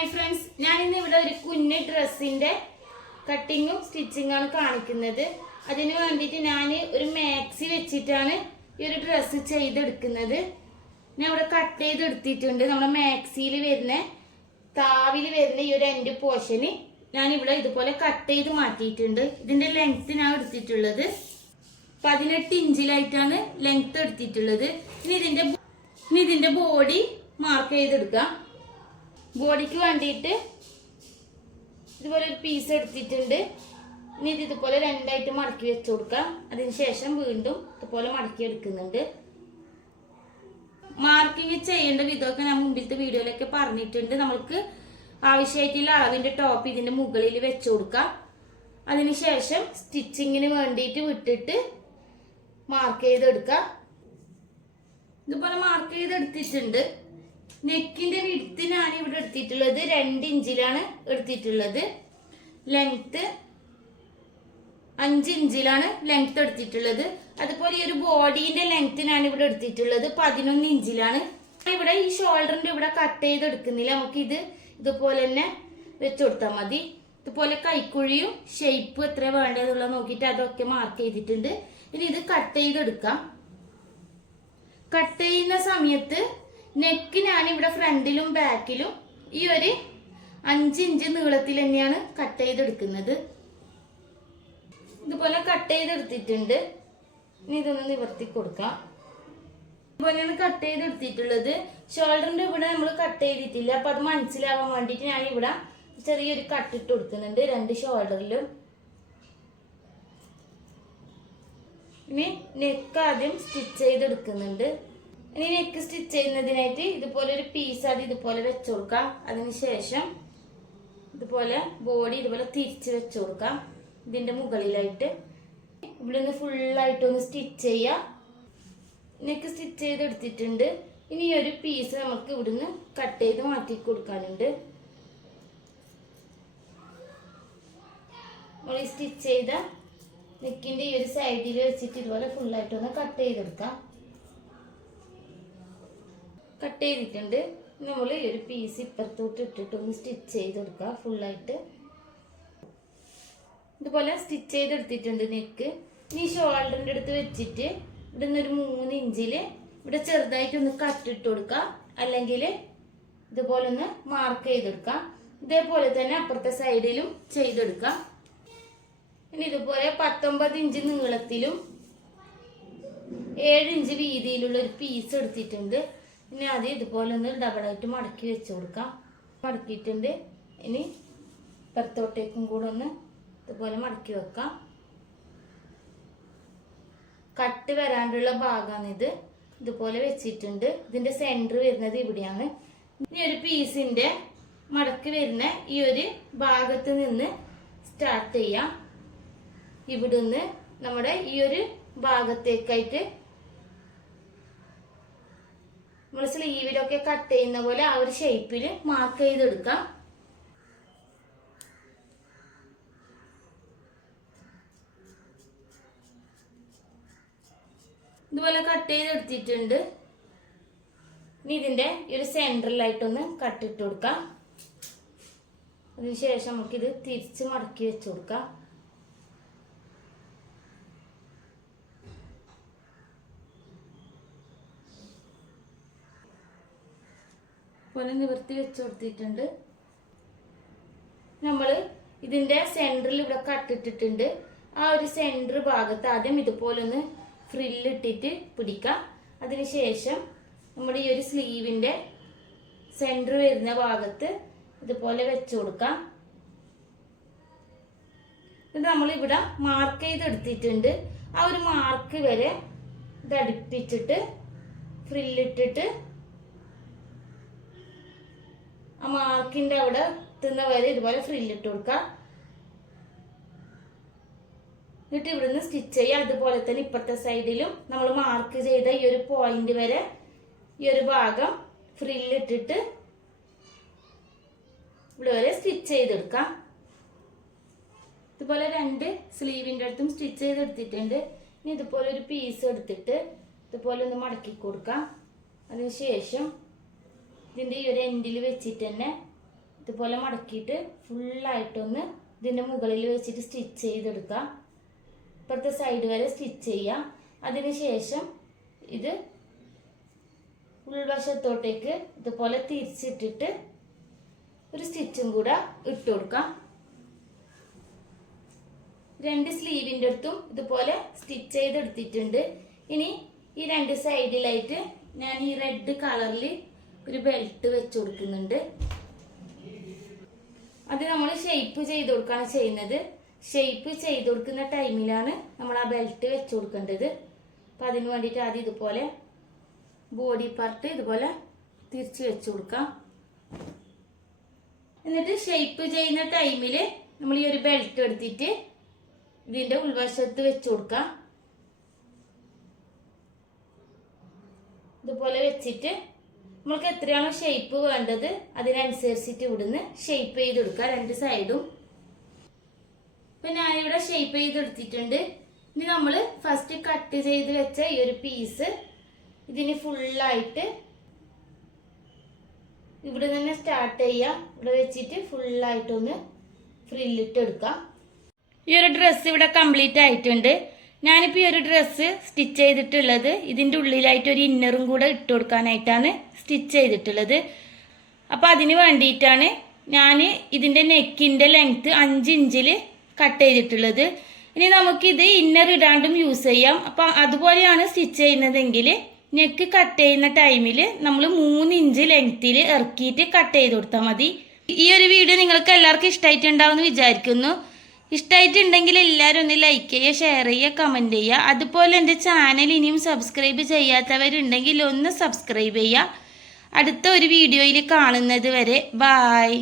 Hi friends, ഞാനിന്ന് ഇവിടെ ഒരു കുഞ്ഞ് ഡ്രസ്സിന്റെ കട്ടിങ്ങും സ്റ്റിച്ചിങ്ങും ആണ് കാണിക്കുന്നത്. അതിന് വേണ്ടിയിട്ട് ഞാൻ ഒരു മാക്സി വെച്ചിട്ടാണ് ഈ ഒരു ഡ്രസ്സ് ചെയ്തെടുക്കുന്നത്. ഞാൻ ഇവിടെ കട്ട് ചെയ്തെടുത്തിട്ടുണ്ട്. നമ്മുടെ മാക്സിയിൽ വരുന്ന താവിൽ വരുന്ന ഈ ഒരു എൻഡ് പോർഷന് ഞാനിവിടെ ഇതുപോലെ കട്ട് ചെയ്ത് മാറ്റിയിട്ടുണ്ട്. ഇതിന്റെ ലെങ്ത് ഞാൻ എടുത്തിട്ടുള്ളത് 18 ഇഞ്ചിലായിട്ടാണ് ലെങ്ത് എടുത്തിട്ടുള്ളത്. ഇനി ഇതിന്റെ ബോഡി മാർക്ക് ചെയ്തെടുക്കാം. ബോഡിക്ക് വേണ്ടിയിട്ട് ഇതുപോലെ ഒരു പീസ് എടുത്തിട്ടുണ്ട്. ഇനി ഇതുപോലെ രണ്ടായിട്ട് മടക്കി വെച്ച് കൊടുക്കാം. അതിനുശേഷം വീണ്ടും ഇതുപോലെ മടക്കി എടുക്കുന്നുണ്ട്. മാർക്കിങ് ചെയ്യേണ്ട വിധമൊക്കെ ഞാൻ മുമ്പിലത്തെ വീഡിയോയിലൊക്കെ പറഞ്ഞിട്ടുണ്ട്. നമുക്ക് ആവശ്യമായിട്ടുള്ള അളവിന്റെ ടോപ്പ് ഇതിന്റെ മുകളിൽ വെച്ച് കൊടുക്കാം. അതിനുശേഷം സ്റ്റിച്ചിങ്ങിന് വേണ്ടിയിട്ട് വിട്ടിട്ട് മാർക്ക് ചെയ്തെടുക്കാം. ഇതുപോലെ മാർക്ക് ചെയ്തെടുത്തിട്ടുണ്ട്. നെക്കിന്റെ വിഡ്ത്ത് ഞാൻ ഇവിടെ എടുത്തിട്ടുള്ളത് 2 ഇഞ്ചിലാണ് എടുത്തിട്ടുള്ളത്. ലെങ്ത് 5 ഇഞ്ചിലാണ് ലെങ്ത് എടുത്തിട്ടുള്ളത്. അതുപോലെ ഈ ഒരു ബോഡീന്റെ ലെങ്ത് ഞാൻ ഇവിടെ എടുത്തിട്ടുള്ളത് 11 ഇഞ്ചിലാണ്. ഇവിടെ ഈ ഷോൾഡറിന്റെ ഇവിടെ കട്ട് ചെയ്തെടുക്കുന്നില്ല. നമുക്ക് ഇതുപോലെ തന്നെ വെച്ചു കൊടുത്താൽ മതി. ഇതുപോലെ കൈക്കുഴിയും ഷേപ്പ് എത്ര വേണ്ടതുള്ള നോക്കിയിട്ട് അതൊക്കെ മാർക്ക് ചെയ്തിട്ടുണ്ട്. ഇനി ഇത് കട്ട് ചെയ്തെടുക്കാം. കട്ട് ചെയ്യുന്ന സമയത്ത് നെക്ക് ഞാൻ ഇവിടെ ഫ്രണ്ടിലും ബാക്കിലും ഈ ഒരു 5 ഇഞ്ച് നീളത്തിൽ തന്നെയാണ് കട്ട് ചെയ്തെടുക്കുന്നത്. ഇതുപോലെ കട്ട് ചെയ്തെടുത്തിട്ടുണ്ട്. ഇനി ഇതൊന്ന് നിവർത്തി കൊടുക്കാം. ഇതുപോലെയാണ് കട്ട് ചെയ്തെടുത്തിട്ടുള്ളത്. ഷോൾഡറിന്റെ ഇവിടെ നമ്മൾ കട്ട് ചെയ്തിട്ടില്ല. അപ്പൊ അത് മനസ്സിലാവാൻ വേണ്ടിയിട്ട് ഞാൻ ഇവിടെ ചെറിയൊരു കട്ടിട്ട് കൊടുക്കുന്നുണ്ട് 2 ഷോൾഡറിലും. ഇനി നെക്ക് ആദ്യം സ്റ്റിച്ച് ചെയ്തെടുക്കുന്നുണ്ട്. ഇനി നെക്ക് സ്റ്റിച്ച് ചെയ്യുന്നതിനായിട്ട് ഇതുപോലെ ഒരു പീസ് അത് ഇതുപോലെ വെച്ചു കൊടുക്കാം. അതിനുശേഷം ഇതുപോലെ ബോഡി ഇതുപോലെ തിരിച്ച് വെച്ചു കൊടുക്കാം. ഇതിന്റെ മുകളിലായിട്ട് ഇവിടെ നിന്ന് ഫുള്ളായിട്ടൊന്ന് സ്റ്റിച്ച് ചെയ്യാം. നെക്ക് സ്റ്റിച്ച് ചെയ്തെടുത്തിട്ടുണ്ട്. ഇനി ഈ ഒരു പീസ് നമുക്ക് ഇവിടുന്ന് കട്ട് ചെയ്ത് മാറ്റി കൊടുക്കാനുണ്ട്. നമ്മൾ ഈ സ്റ്റിച്ച് ചെയ്ത നെക്കിന്റെ ഈ ഒരു സൈഡിൽ വെച്ചിട്ട് ഇതുപോലെ ഫുള്ളായിട്ടൊന്ന് കട്ട് ചെയ്തെടുക്കാം. കട്ട് ചെയ്തിട്ടുണ്ട്. നമ്മൾ ഈ ഒരു പീസ് ഇപ്പുറത്തോട്ട് ഇട്ടിട്ട് ഒന്ന് സ്റ്റിച്ച് ചെയ്തെടുക്കുക ഫുള്ളായിട്ട്. ഇതുപോലെ സ്റ്റിച്ച് ചെയ്തെടുത്തിട്ടുണ്ട് നെക്ക്. ഇനി ഷോൾഡറിൻ്റെ അടുത്ത് വെച്ചിട്ട് ഇവിടെ നിന്നൊരു 3 ഇഞ്ചിൽ ഇവിടെ ചെറുതായിട്ടൊന്ന് കട്ടിട്ട് കൊടുക്കുക. അല്ലെങ്കിൽ ഇതുപോലെ ഒന്ന് മാർക്ക് ചെയ്തെടുക്കാം. ഇതേപോലെ തന്നെ അപ്പുറത്തെ സൈഡിലും ചെയ്തെടുക്കാം. ഇനി ഇതുപോലെ 19 ഇഞ്ച് നീളത്തിലും 7 ഇഞ്ച് വീതിയിലുള്ള ഒരു പീസ് എടുത്തിട്ടുണ്ട്. ഇനി ആദ്യം ഇതുപോലെ ഒന്ന് ഡബിളായിട്ട് മടക്കി വെച്ച് കൊടുക്കാം. മടക്കിയിട്ടുണ്ട്. ഇനി പുറത്തോട്ടേക്കും കൂടെ ഒന്ന് ഇതുപോലെ മടക്കി വെക്കാം. കട്ട് വരാണ്ടുള്ള ഭാഗമാണിത്. ഇതുപോലെ വെച്ചിട്ടുണ്ട്. ഇതിന്റെ സെന്റർ വരുന്നത് ഇവിടെയാണ്. ഇനി ഒരു പീസിന്റെ മടക്കി വരുന്ന ഈ ഒരു ഭാഗത്ത് നിന്ന് സ്റ്റാർട്ട് ചെയ്യാം. ഇവിടുന്ന് നമ്മുടെ ഈ ഒരു ഭാഗത്തേക്കായിട്ട് നമ്മൾ സ്ലീവിലൊക്കെ കട്ട് ചെയ്യുന്ന പോലെ ആ ഒരു ഷേപ്പിൽ മാർക്ക് ചെയ്തെടുക്കാം. ഇതുപോലെ കട്ട് ചെയ്തെടുത്തിട്ടുണ്ട്. ഇനി ഇതിന്റെ ഈ ഒരു സെൻട്രലായിട്ടൊന്ന് കട്ടിട്ട് കൊടുക്കാം. അതിനുശേഷം നമുക്കിത് തിരിച്ച് മടക്കി വെച്ച് കൊടുക്കാം. പോലെ നിവർത്തി വെച്ച് കൊടുത്തിട്ടുണ്ട്. നമ്മൾ ഇതിന്റെ സെന്ററിൽ ഇവിടെ കട്ടിട്ടിട്ടുണ്ട്. ആ ഒരു സെന്റർ ഭാഗത്ത് ആദ്യം ഇതുപോലെ ഒന്ന് ഫ്രില്ലിട്ടിട്ട് പിടിക്കാം. അതിനുശേഷം നമ്മുടെ ഈ ഒരു സ്ലീവിന്റെ സെന്റർ വരുന്ന ഭാഗത്ത് ഇതുപോലെ വെച്ച് കൊടുക്കാം. ഇത് നമ്മളിവിടെ മാർക്ക് ചെയ്തെടുത്തിട്ടുണ്ട്. ആ ഒരു മാർക്ക് വരെ ഇത് അടുപ്പിച്ചിട്ട് ഫ്രില്ലിട്ടിട്ട് ആ മാർക്കിന്റെ അവിടെ എത്തുന്ന വരെ ഇതുപോലെ ഫ്രില്ലിട്ട് കൊടുക്കാം. എന്നിട്ട് ഇവിടുന്ന് സ്റ്റിച്ച് ചെയ്യാം. അതുപോലെ തന്നെ ഇപ്പുറത്തെ സൈഡിലും നമ്മൾ മാർക്ക് ചെയ്ത ഈ ഒരു പോയിന്റ് വരെ ഈ ഒരു ഭാഗം ഫ്രില്ലിട്ടിട്ട് ഇവിടെ വരെ സ്റ്റിച്ച് ചെയ്തെടുക്കാം. ഇതുപോലെ 2 സ്ലീവിന്റെ അടുത്തും സ്റ്റിച്ച് ചെയ്തെടുത്തിട്ടുണ്ട്. ഇനി ഇതുപോലെ ഒരു പീസ് എടുത്തിട്ട് ഇതുപോലെ ഒന്ന് മടക്കി കൊടുക്കാം. അതിനുശേഷം ഇതിന്റെ ഈ ഒരു എൻഡിൽ വെച്ചിട്ട് തന്നെ ഇതുപോലെ മടക്കിയിട്ട് ഫുള്ളായിട്ടൊന്ന് ഇതിൻ്റെ മുകളിൽ വെച്ചിട്ട് സ്റ്റിച്ച് ചെയ്തെടുക്കാം. ഇപ്പുറത്തെ സൈഡ് വരെ സ്റ്റിച്ച് ചെയ്യാം. അതിനുശേഷം ഇത് ഉൾവശത്തോട്ടേക്ക് ഇതുപോലെ തിരിച്ചിട്ടിട്ട് ഒരു സ്റ്റിച്ചും കൂടെ ഇട്ട് കൊടുക്കാം. 2 സ്ലീവിൻ്റെ അടുത്തും ഇതുപോലെ സ്റ്റിച്ച് ചെയ്തെടുത്തിട്ടുണ്ട്. ഇനി ഈ 2 സൈഡിലായിട്ട് ഞാൻ ഈ റെഡ് കളറിൽ ഒരു ബെൽറ്റ് വെച്ച് കൊടുക്കുന്നുണ്ട്. അത് നമ്മൾ ഷേപ്പ് ചെയ്ത് കൊടുക്കുകയാണ് ചെയ്യുന്നത്. ഷേപ്പ് ചെയ്ത് കൊടുക്കുന്ന ടൈമിലാണ് നമ്മൾ ആ ബെൽറ്റ് വെച്ച് കൊടുക്കേണ്ടത്. അപ്പം അതിന് വേണ്ടിയിട്ട് ആദ്യം ഇതുപോലെ ബോഡി പാർട്ട് ഇതുപോലെ തിരിച്ച് വെച്ച് കൊടുക്കാം. എന്നിട്ട് ഷേപ്പ് ചെയ്യുന്ന ടൈമിൽ നമ്മൾ ഈ ഒരു ബെൽറ്റ് എടുത്തിട്ട് ഇതിൻ്റെ ഉൾവശത്ത് വെച്ച് കൊടുക്കാം. ഇതുപോലെ വെച്ചിട്ട് നമ്മൾക്ക് എത്രയാണോ ഷേപ്പ് വേണ്ടത് അതിനനുസരിച്ചിട്ട് ഇവിടുന്ന് ഷേപ്പ് ചെയ്തെടുക്കുക 2 സൈഡും. ഇപ്പം ഞാനിവിടെ ഷേപ്പ് ചെയ്തെടുത്തിട്ടുണ്ട്. ഇനി നമ്മൾ ഫസ്റ്റ് കട്ട് ചെയ്ത് വെച്ച ഈ ഒരു പീസ് ഇതിന് ഫുള്ളായിട്ട് ഇവിടെ തന്നെ സ്റ്റാർട്ട് ചെയ്യുക. ഇവിടെ വെച്ചിട്ട് ഫുള്ളായിട്ടൊന്ന് ഫ്രില്ലിട്ട് എടുക്കാം. ഈ ഒരു ഡ്രസ്സ് ഇവിടെ കംപ്ലീറ്റ് ആയിട്ടുണ്ട്. ഞാനിപ്പോൾ ഈ ഒരു ഡ്രസ്സ് സ്റ്റിച്ച് ചെയ്തിട്ടുള്ളത് ഇതിൻ്റെ ഉള്ളിലായിട്ട് ഒരു ഇന്നറും കൂടെ ഇട്ട് കൊടുക്കാനായിട്ടാണ് സ്റ്റിച്ച് ചെയ്തിട്ടുള്ളത്. അപ്പോൾ അതിന് വേണ്ടിയിട്ടാണ് ഞാൻ ഇതിൻ്റെ നെക്കിൻ്റെ ലെങ്ത്ത് 5 ഇഞ്ചിൽ കട്ട് ചെയ്തിട്ടുള്ളത്. ഇനി നമുക്കിത് ഇന്നർ ഇടാണ്ടും യൂസ് ചെയ്യാം. അപ്പോൾ അതുപോലെയാണ് സ്റ്റിച്ച് ചെയ്യുന്നതെങ്കിൽ നെക്ക് കട്ട് ചെയ്യുന്ന ടൈമിൽ നമ്മൾ 3 ഇഞ്ച് ലെങ്ത്തിൽ ഇറക്കിയിട്ട് കട്ട് ചെയ്ത് കൊടുത്താൽ മതി. ഈ ഒരു വീഡിയോ നിങ്ങൾക്ക് എല്ലാവർക്കും ഇഷ്ടമായിട്ടുണ്ടാവുമെന്ന് വിചാരിക്കുന്നു. ഇഷ്ടമായിട്ടുണ്ടെങ്കിൽ എല്ലാവരും ഒന്ന് ലൈക്ക് ചെയ്യുക, ഷെയർ ചെയ്യുക, കമൻറ്റ് ചെയ്യുക. അതുപോലെ എൻ്റെ ചാനൽ ഇനിയും സബ്സ്ക്രൈബ് ചെയ്യാത്തവരുണ്ടെങ്കിൽ ഒന്ന് സബ്സ്ക്രൈബ് ചെയ്യുക. അടുത്ത ഒരു വീഡിയോയിൽ കാണുന്നത് വരെ ബായ്.